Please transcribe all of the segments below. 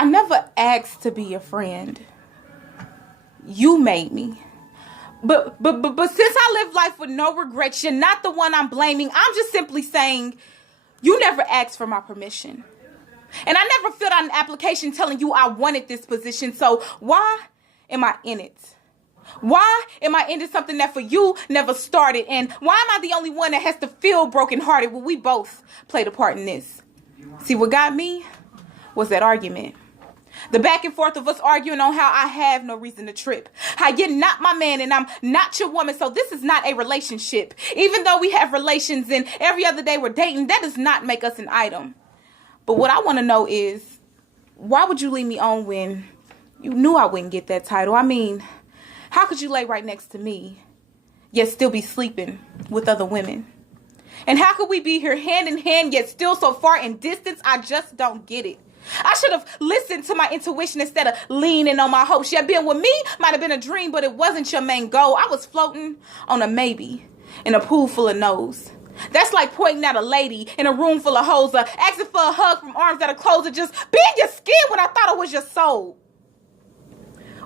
I never asked to be your friend. You made me. But since I live life with no regrets, you're not the one I'm blaming. I'm just simply saying you never asked for my permission. And I never filled out an application telling you I wanted this position. So why am I in it? Why am I into something that for you never started? And why am I the only one that has to feel brokenhearted when we both played a part in this? See, what got me was that argument. The back and forth of us arguing on how I have no reason to trip. How you're not my man and I'm not your woman. So this is not a relationship. Even though we have relations and every other day we're dating, that does not make us an item. But what I want to know is, why would you leave me on when you knew I wouldn't get that title? I mean, how could you lay right next to me, yet still be sleeping with other women? And how could we be here hand in hand, yet still so far in distance? I just don't get it. I should have listened to my intuition instead of leaning on my hopes. Yeah, being with me might have been a dream, but it wasn't your main goal. I was floating on a maybe in a pool full of no's. That's like pointing at a lady in a room full of hoes, asking for a hug from arms that are closed, or just be in your skin when I thought it was your soul.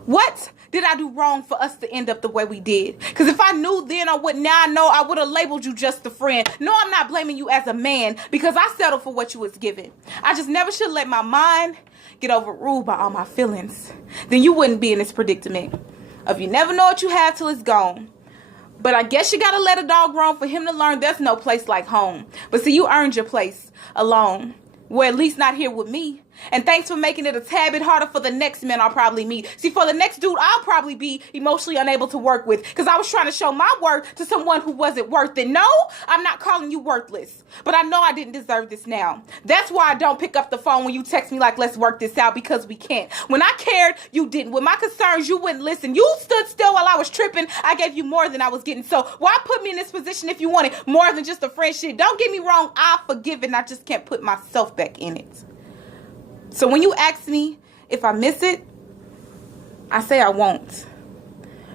What did I do wrong for us to end up the way we did? Because if I knew then or what now I know, I would have labeled you just a friend. No, I'm not blaming you as a man because I settled for what you was given. I just never should let my mind get overruled by all my feelings. Then you wouldn't be in this predicament of you never know what you have till it's gone. But I guess you gotta let a dog grow for him to learn there's no place like home. But see, you earned your place alone. Well, at least not here with me. And thanks for making it a tad bit harder for the next man I'll probably meet. See, for the next dude I'll probably be emotionally unable to work with because I was trying to show my worth to someone who wasn't worth it. No, I'm not calling you worthless. But I know I didn't deserve this now. That's why I don't pick up the phone when you text me like, let's work this out, because we can't. When I cared, you didn't. With my concerns, you wouldn't listen. You stood still while I was tripping. I gave you more than I was getting. So why put me in this position if you wanted more than just a friendship? Don't get me wrong. I forgive it and I just can't put myself back in it. So when you ask me if I miss it, I say I won't.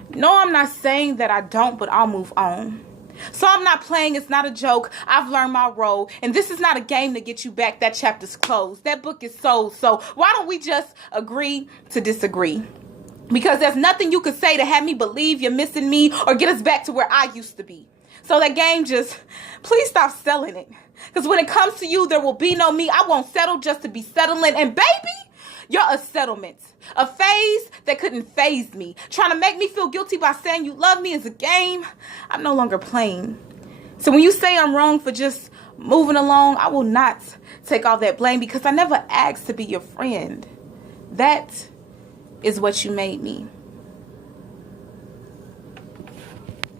No, I'm not saying that I don't, but I'll move on. So I'm not playing. It's not a joke. I've learned my role. And this is not a game to get you back. That chapter's closed. That book is sold. So why don't we just agree to disagree? Because there's nothing you could say to have me believe you're missing me or get us back to where I used to be. So that game please stop selling it. Because when it comes to you, there will be no me. I won't settle just to be settling. And baby, you're a settlement. A phase that couldn't phase me. Trying to make me feel guilty by saying you love me is a game I'm no longer playing. So when you say I'm wrong for just moving along, I will not take all that blame because I never asked to be your friend. That is what you made me.